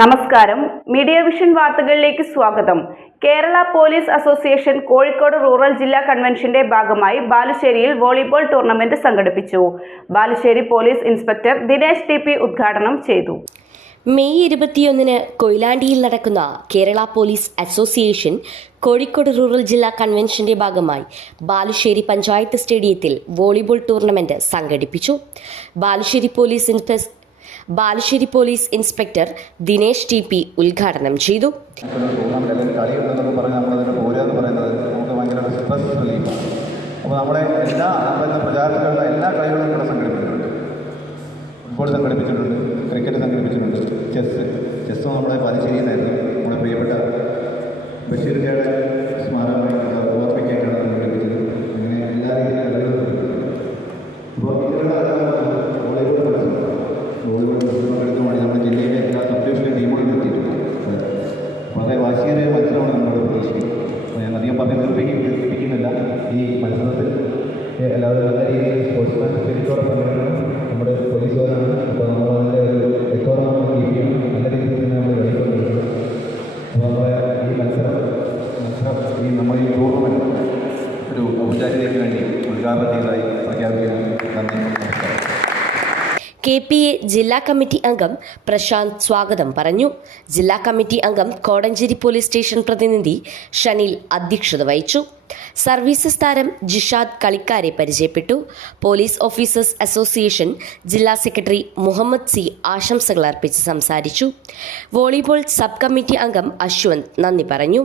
നമസ്കാരം. Media vision വാർത്തകളിലേക്ക് സ്വാഗതം. Kerala police association Kozhikode rural ജില്ലാ കൺവെൻഷന്റെ ഭാഗമായി ബാലുശ്ശേരിയിൽ വോളിബോൾ ടൂർണമെന്റ് സംഘടിപ്പിച്ചു. Balussery police inspector Dinesh TP. ഉദ്ഘാടനം ചെയ്തു. മെയ് 21 കൊയിലാണ്ടിയിൽ നടക്കുന്ന Kerala police association Kozhikode rural ജില്ലാ കൺവെൻഷന്റെ ഭാഗമായി ബാലുശ്ശേരി പഞ്ചായത്ത് സ്റ്റേഡിയത്തിൽ വോളിബോൾ ടൂർണമെന്റ് സംഘടിപ്പിച്ചു. Balussery police inspector Dinesh TP. ഉദ്ഘാടനം ചെയ്തു. ഫുട്ബോൾ സംഘടിപ്പിച്ചിട്ടുണ്ട്, ക്രിക്കറ്റ് സംഘടിപ്പിച്ചിട്ടുണ്ട്, ചെസ്സ് നമ്മുടെ ബാലുശ്ശേരിയിലായിരുന്നു. നമ്മുടെ പ്രിയപ്പെട്ട ബഷീറിൻ്റെ സ്മാരകമായി ഓർമ്മിക്കാനാണ് സംഘടിപ്പിച്ചത്. അങ്ങനെ എല്ലാ രീതിയിലും കളികളുണ്ട്. അപ്പോൾ വോളിബോൾ പങ്കെടുത്തുകൊണ്ട് നമ്മുടെ ജില്ലയിലെ എല്ലാ സബ് ഡിവിഷനിലെ ടീമുകളും എത്തിയിട്ടുണ്ട്. വളരെ വാശിയേറിയ മത്സരമാണ് നമ്മളോട് പ്രതീക്ഷിക്കുന്നത്. അപ്പോൾ ഞാൻ അധികം പറഞ്ഞ് നിർവഹിക്കുന്നില്ല. ഈ മത്സരത്തിൽ എല്ലാവരും നല്ല രീതിയിൽ സ്പോർട്സ്മാൻ സ്പിരിറ്റോടെ പങ്കെടുക്കണം. നമ്മുടെ പോലീസുകാരാണ്. അപ്പോൾ നമ്മൾ അതിൻ്റെ ഒരു എക്കോണം കീപ്പ് ചെയ്യണം. നല്ല രീതിയിൽ തന്നെ നമ്മൾ കളിക്കൊണ്ടിരിക്കണം. അപ്പോൾ നമ്മളെ ഈ മത്സരം നമ്മൾ ഈ ടൂർണമെൻറ്റ് ഒരു ഔപചാരികതയ്ക്ക് വേണ്ടി ഉദ്ഘാടനം ചെയ്തതായി പ്രഖ്യാപിക്കുന്നു. നന്ദി, നമസ്കാരം. KPA ജില്ലാ കമ്മിറ്റി അംഗം പ്രശാന്ത് സ്വാഗതം പറഞ്ഞു. ജില്ലാ കമ്മിറ്റി അംഗം കോടഞ്ചേരി പോലീസ് സ്റ്റേഷൻ പ്രതിനിധി ഷനിൽ അധ്യക്ഷത വഹിച്ചു. സർവീസസ് താരം ജിഷാദ് കളിക്കാരെ പരിചയപ്പെട്ടു. പോലീസ് ഓഫീസേഴ്സ് അസോസിയേഷൻ ജില്ലാ സെക്രട്ടറി മുഹമ്മദ് സി ആശംസകൾ അർപ്പിച്ച് സംസാരിച്ചു. വോളിബോൾ സബ് കമ്മിറ്റി അംഗം അശ്വന്ത് നന്ദി പറഞ്ഞു.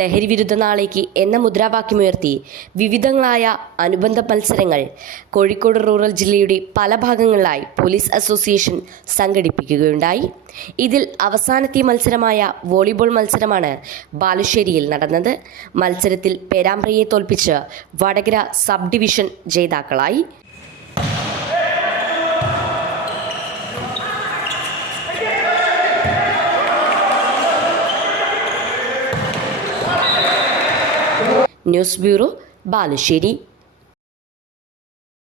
ലഹരി വിരുദ്ധ നാളേക്ക് എന്ന മുദ്രാവാക്യമുയർത്തി വിവിധങ്ങളായ അനുബന്ധ മത്സരങ്ങൾ കോഴിക്കോട് റൂറൽ ജില്ലയുടെ പല ഭാഗങ്ങളിലായി പോലീസ് അസോസിയേഷൻ സംഘടിപ്പിക്കുകയുണ്ടായി. ഇതിൽ അവസാനത്തെ മത്സരമായ വോളിബോൾ മത്സരമാണ് ബാലുശ്ശേരിയിൽ നടന്നത്. മത്സരത്തിൽ പേരാമ്പ്രയെ തോൽപ്പിച്ച് വടകര സബ് ഡിവിഷൻ ജേതാക്കളായി. News bureau, Balussery.